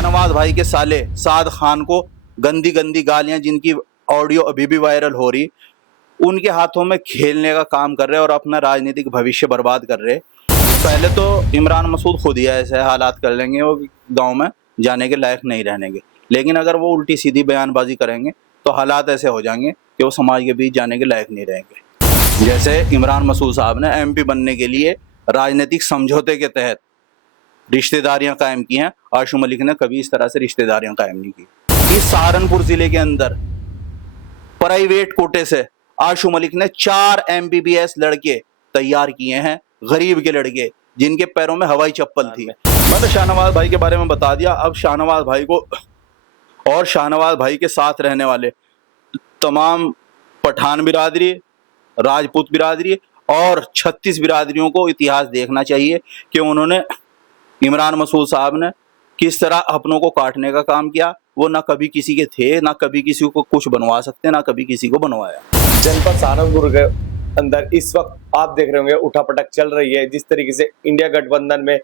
शाहनवाज भाई के साले साद खान को गंदी गंदी गालियां, जिनकी ऑडियो अभी भी वायरल हो रही, उनके हाथों में खेलने का काम कर रहे हैं और अपना राजनीतिक भविष्य बर्बाद कर रहे। पहले तो इमरान मसूद खुद ही ऐसे हालात कर लेंगे, वो गांव में जाने के लायक नहीं रहनेंगे। लेकिन अगर वो उल्टी सीधी बयानबाजी करेंगे तो हालात ऐसे हो जाएंगे कि वो समाज के बीच जाने के लायक नहीं रहेंगे। जैसे इमरान मसूद साहब ने एमपी बनने के लिए राजनीतिक समझौते के तहत रिश्तेदारियां कायम की हैं, आशू मलिक ने कभी इस तरह से रिश्तेदारियां कायम नहीं की। इस सहारनपुर जिले के अंदर प्राइवेट कोटे से आशू मलिक ने 4 MBBS लड़के तैयार किए हैं, गरीब के लड़के जिनके पैरों में हवाई चप्पल थी। मैंने शाहनवाज भाई के बारे में बता दिया। अब शाहनवाज भाई को और शाहनवाज भाई के साथ रहने वाले तमाम पठान बिरादरी, राजपूत बिरादरी और 36 बिरादरियों को इतिहास देखना चाहिए कि उन्होंने इमरान मसूद साहब ने किस तरह अपनों को काटने का काम किया। वो ना कभी किसी के थे, ना कभी किसी को कुछ बनवा सकते, ना कभी किसी को बनवाया। जनपद सहारनपुर के अंदर इस वक्त आप देख रहे होंगे उठापटक चल रही है। जिस तरीके से इंडिया गठबंधन में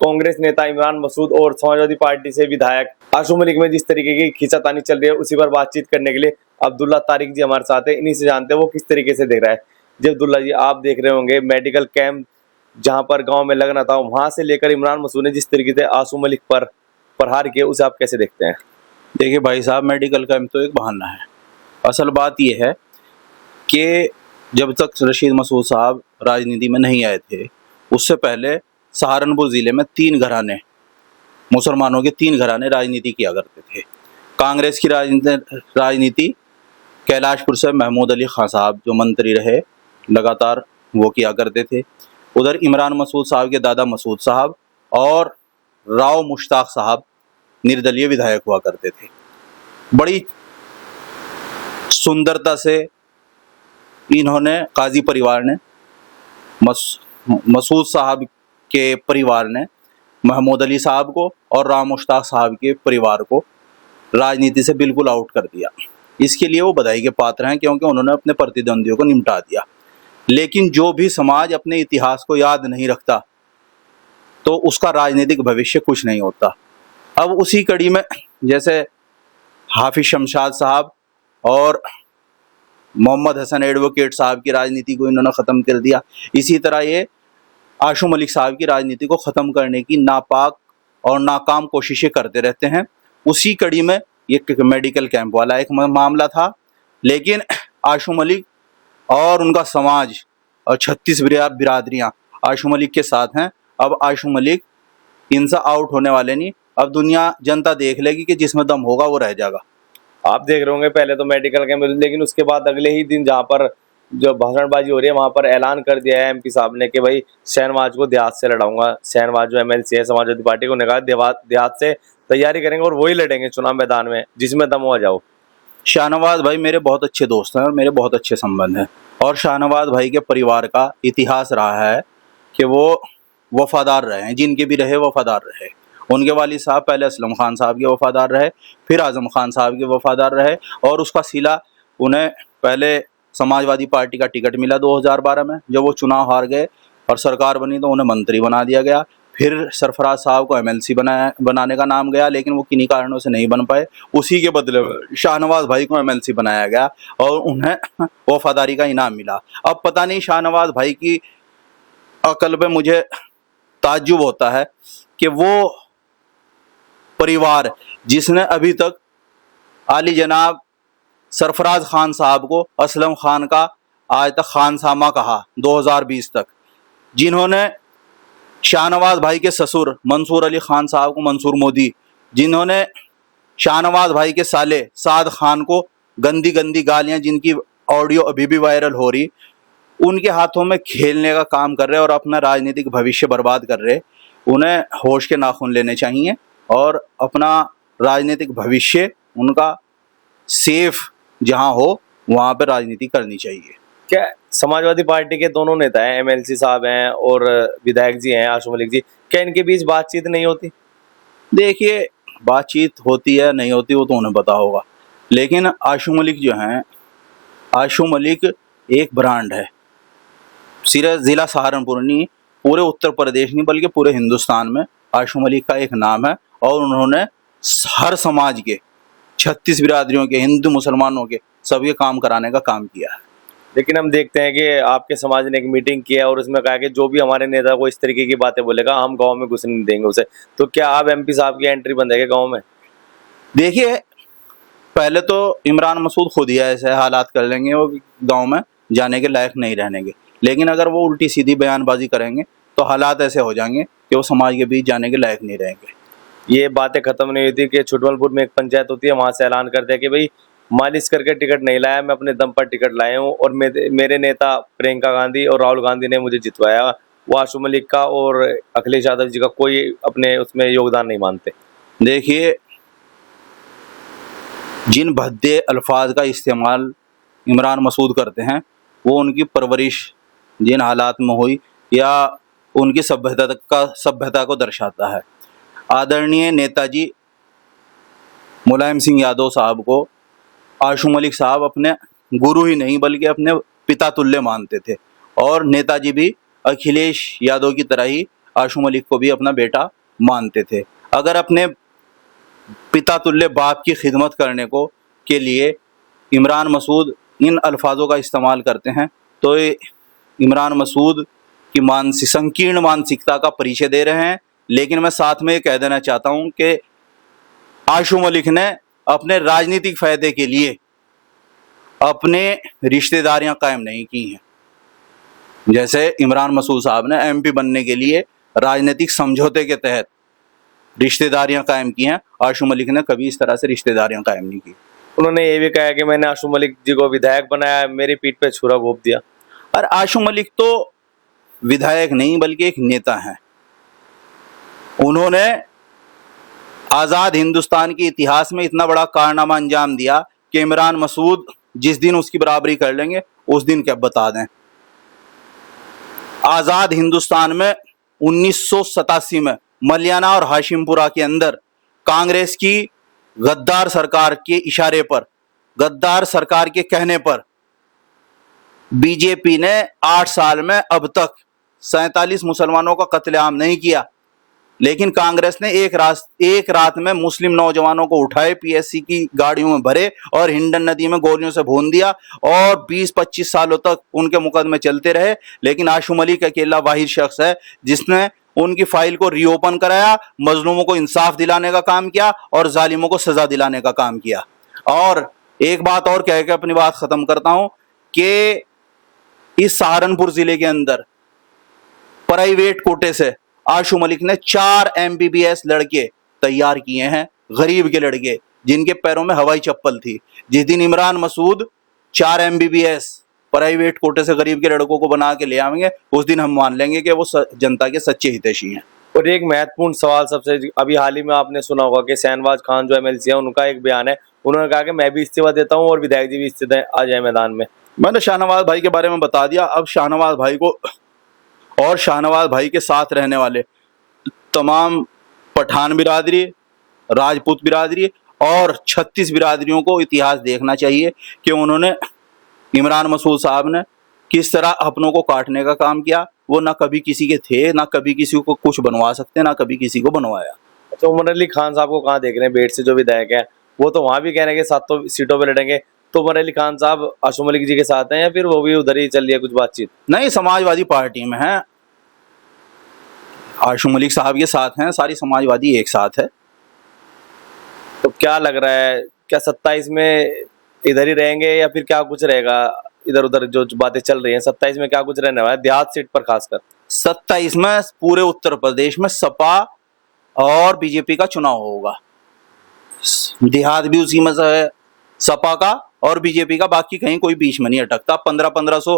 कांग्रेस नेता इमरान मसूद और समाजवादी पार्टी से विधायक आशू मलिक में जिस तरीके की खींचातानी चल रही है, उसी पर बातचीत करने के लिए अब्दुल्ला तारिक जी हमारे साथ है। इन्हीं से जानते हैं वो किस तरीके से देख रहा है। जी अब्दुल्ला जी, आप देख रहे होंगे मेडिकल कैंप जहां पर गांव में लगना था, वहां से लेकर इमरान मसूद ने जिस तरीके से आशू मलिक पर प्रहार किया, उसे आप कैसे देखते हैं? देखिए भाई साहब, मेडिकल कैंप तो एक बहाना है। असल बात यह है कि जब तक रशीद मसूद साहब राजनीति में नहीं आए थे, उससे पहले सहारनपुर ज़िले में 3 घराने, मुसलमानों के 3 घराने राजनीति किया करते थे। कांग्रेस की राजनीति कैलाशपुर से महमूद अली खान साहब जो मंत्री रहे लगातार वो किया करते थे। उधर इमरान मसूद साहब के दादा मसूद साहब और राव मुश्ताक साहब निर्दलीय विधायक हुआ करते थे। बड़ी सुंदरता से इन्होंने काजी परिवार ने, मसूद साहब के परिवार ने महमूद अली साहब को और राव मुश्ताक साहब के परिवार को राजनीति से बिल्कुल आउट कर दिया। इसके लिए वो बधाई के पात्र हैं, क्योंकि उन्होंने अपने प्रतिद्वंदियों को निपटा दिया। लेकिन जो भी समाज अपने इतिहास को याद नहीं रखता तो उसका राजनीतिक भविष्य कुछ नहीं होता। अब उसी कड़ी में जैसे हाफिज शमशाद साहब और मोहम्मद हसन एडवोकेट साहब की राजनीति को इन्होंने ख़त्म कर दिया, इसी तरह ये आशू मलिक साहब की राजनीति को ख़त्म करने की नापाक और नाकाम कोशिशें करते रहते हैं। उसी कड़ी में ये मेडिकल कैंप वाला एक मामला था। लेकिन आशू मलिक और उनका समाज और 36 बिरादरियाँ आशू मलिक के साथ हैं। अब आशू मलिक इनसे आउट होने वाले नहीं। अब दुनिया जनता देख लेगी कि जिसमें दम होगा वो रह जाएगा। आप देख रहे होंगे पहले तो मेडिकल कैंप, लेकिन उसके बाद अगले ही दिन जहां पर जो भाषणबाजी हो रही है, वहां पर ऐलान कर दिया है एमपी साहब ने कि भाई शहनवाज को देहात से लड़ाऊंगा। शहनवाज जो एमएलसी है समाजवादी पार्टी को, उन्होंने कहा देहात से तैयारी करेंगे और वही लड़ेंगे चुनाव मैदान में, जिसमें दम हो जाओ। शाहनवाज भाई मेरे बहुत अच्छे दोस्त हैं और मेरे बहुत अच्छे संबंध हैं। और शाहनवाज भाई के परिवार का इतिहास रहा है कि वो वफादार रहे हैं, जिनके भी रहे वफादार रहे। उनके वालिद साहब पहले असलम खान साहब के वफादार रहे, फिर आज़म खान साहब के वफादार रहे, और उसका सिला उन्हें पहले समाजवादी पार्टी का टिकट मिला 2012 में। जब वो चुनाव हार गए और सरकार बनी तो उन्हें मंत्री बना दिया गया। फिर सरफराज साहब को एमएलसी बनाने का नाम गया, लेकिन वो किन्हीं कारणों से नहीं बन पाए। उसी के बदले शाहनवाज भाई को एमएलसी बनाया गया और उन्हें वफादारी का इनाम मिला। अब पता नहीं शाहनवाज भाई की अकल पे मुझे ताज्जुब होता है कि वो परिवार जिसने अभी तक आली जनाब सरफराज खान साहब को असलम खान का आज तक खानसामा कहा 2020 तक, जिन्होंने शाहनवाज भाई के ससुर मंसूर अली खान साहब को मंसूर मोदी, जिन्होंने शाहनवाज भाई के साले साद खान को गंदी गंदी गालियां, जिनकी ऑडियो अभी भी वायरल हो रही, उनके हाथों में खेलने का काम कर रहे और अपना राजनीतिक भविष्य बर्बाद कर रहे। उन्हें होश के नाखून लेने चाहिए और अपना राजनीतिक भविष्य उनका सेफ जहां हो वहां पर राजनीति करनी चाहिए। क्या समाजवादी पार्टी के दोनों नेता हैं, एमएलसी साहब हैं और विधायक जी हैं आशू मलिक जी, क्या इनके बीच बातचीत नहीं होती? देखिए, बातचीत होती है नहीं होती वो तो उन्हें पता होगा, लेकिन आशू मलिक जो हैं, आशू मलिक एक ब्रांड है। सिर्फ ज़िला सहारनपुर नहीं, पूरे उत्तर प्रदेश नहीं बल्कि पूरे हिंदुस्तान में आशू मलिक का एक नाम है। और उन्होंने हर समाज के 36 बिरादरियों के, हिंदू मुसलमानों के, सबके काम कराने का काम किया है। लेकिन हम देखते हैं कि आपके समाज ने एक मीटिंग किया और उसमें कहा कि जो भी हमारे नेता को इस तरीके की बातें बोलेगा हम गांव में घुसने नहीं देंगे उसे। तो क्या अब एमपी साहब की एंट्री बंद है क्या गांव में? देखिए, पहले तो इमरान मसूद खुद ही ऐसे हालात कर लेंगे वो गांव में जाने के लायक नहीं रहेंगे, लेकिन अगर वो उल्टी सीधी बयानबाजी करेंगे तो हालात ऐसे हो जाएंगे कि वो समाज के बीच जाने के लायक नहीं रहेंगे। ये बातें खत्म नहीं हुई थी कि छुटमलपुर में एक पंचायत होती है, वहां से ऐलान करते हैं कि भाई मालिश करके टिकट नहीं लाया, मैं अपने दम पर टिकट लाया हूँ और मेरे नेता प्रियंका गांधी और राहुल गांधी ने मुझे जितवाया। वो आशु मलिक का और अखिलेश यादव जी का कोई अपने उसमें योगदान नहीं मानते। देखिए, जिन भद्दे अल्फाज का इस्तेमाल इमरान मसूद करते हैं वो उनकी परवरिश जिन हालात में हुई या उनकी सभ्यता को दर्शाता है। आदरणीय नेताजी मुलायम सिंह यादव साहब को आशु मलिक साहब अपने गुरु ही नहीं बल्कि अपने पिता तुल्य मानते थे, और नेताजी भी अखिलेश यादव की तरह ही आशु मलिक को भी अपना बेटा मानते थे। अगर अपने पिता तुल्य बाप की खिदमत करने को के लिए इमरान मसूद इन अल्फाजों का इस्तेमाल करते हैं तो ये इमरान मसूद की संकीर्ण मानसिकता का परिचय दे रहे हैं। लेकिन मैं साथ में ये कह देना चाहता हूं कि आशु मलिक ने अपने राजनीतिक फायदे के लिए अपने रिश्तेदारियां कायम नहीं की हैं। जैसे इमरान मसूद साहब ने एमपी बनने के लिए राजनीतिक समझौते के तहत रिश्तेदारियां कायम की हैं, आशु मलिक ने कभी इस तरह से रिश्तेदारियां कायम नहीं की। उन्होंने ये भी कहा कि मैंने आशु मलिक जी को विधायक बनाया, मेरी पीठ पे छुरा घोंप दिया। और आशु मलिक तो विधायक नहीं बल्कि एक नेता हैं। उन्होंने आज़ाद हिंदुस्तान के इतिहास में इतना बड़ा कारनामा अंजाम दिया कि इमरान मसूद जिस दिन उसकी बराबरी कर लेंगे उस दिन क्या बता दें। आज़ाद हिंदुस्तान में 1987 में मलियाना और हाशिमपुरा के अंदर कांग्रेस की गद्दार सरकार के इशारे पर, गद्दार सरकार के कहने पर बीजेपी ने 8 साल में अब तक 47 मुसलमानों का कत्लेआम नहीं किया, लेकिन कांग्रेस ने एक रात में मुस्लिम नौजवानों को उठाए, पीएससी की गाड़ियों में भरे और हिंडन नदी में गोलियों से भून दिया और 20-25 सालों तक उनके मुकदमे चलते रहे। लेकिन आशु मलिक अकेला वाहिद शख्स है जिसने उनकी फाइल को रीओपन कराया, मजलूमों को इंसाफ दिलाने का काम किया और जालिमों को सजा दिलाने का काम किया। और एक बात और कह के अपनी बात खत्म करता हूं कि इस सहारनपुर जिले के अंदर प्राइवेट कोटे से आशु मलिक ने 4 MBBS लड़के तैयार किए हैं, गरीब के लड़के जिनके पैरों में हवाई चप्पल थी। जिस दिन इमरान मसूद 4 MBBS प्राइवेट कोटे से गरीब के लड़कों को बना के ले आएंगे उस दिन हम मान लेंगे कि वो जनता के सच्चे हितैषी हैं। और एक महत्वपूर्ण सवाल सबसे, अभी हाल ही में आपने सुना होगा कि शहनवाज खान जो MLC है उनका एक बयान है, उन्होंने कहा कि मैं भी इस्तीफा देता हूं और विधायक जी भी इस्तीफा आ जाए मैदान में। मैंने शाहनवाज भाई के बारे में बता दिया। अब शाहनवाज भाई को और शाहनवाज भाई के साथ रहने वाले तमाम पठान बिरादरी, राजपूत बिरादरी और 36 बिरादरियों को इतिहास देखना चाहिए कि उन्होंने इमरान मसूद साहब ने किस तरह अपनों को काटने का काम किया। वो ना कभी किसी के थे, ना कभी किसी को कुछ बनवा सकते, ना कभी किसी को बनवाया। अच्छा, उमर अली खान साहब को कहाँ देख रहे हैं? बेट से जो विधायक है वो तो वहां भी कह रहे हैं कि 7 सीटों पे लड़ेंगे, तो उमर अली खान साहब आशु मलिक जी के साथ हैं या फिर वो भी उधर ही चल रही है कुछ बातचीत? नहीं, समाजवादी पार्टी में है, आशु मलिक साहब के साथ हैं, सारी समाजवादी एक साथ है। तो क्या लग रहा है, क्या 27 में इधर ही रहेंगे या फिर क्या कुछ रहेगा? इधर उधर जो बातें चल रही हैं 27 में क्या कुछ रहने वाला है, देहात सीट पर खासकर? 27 में पूरे उत्तर प्रदेश में सपा और बीजेपी का चुनाव होगा। देहात भी उसी में से है, सपा का और बीजेपी का, बाकी कहीं कोई बीच में नहीं अटकता। 1500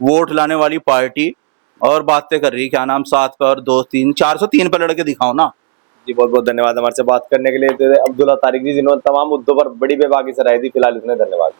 वोट लाने वाली पार्टी और बातें कर रही, क्या नाम 7 पे और 2, 3, 403 पे लड़के दिखाओ ना। जी बहुत बहुत धन्यवाद हमारे से बात करने के लिए अब्दुल्ला तारिक जी, जिन्होंने तमाम मुद्दों पर बड़ी बेबाकी से राय दी। फिलहाल इतने, धन्यवाद।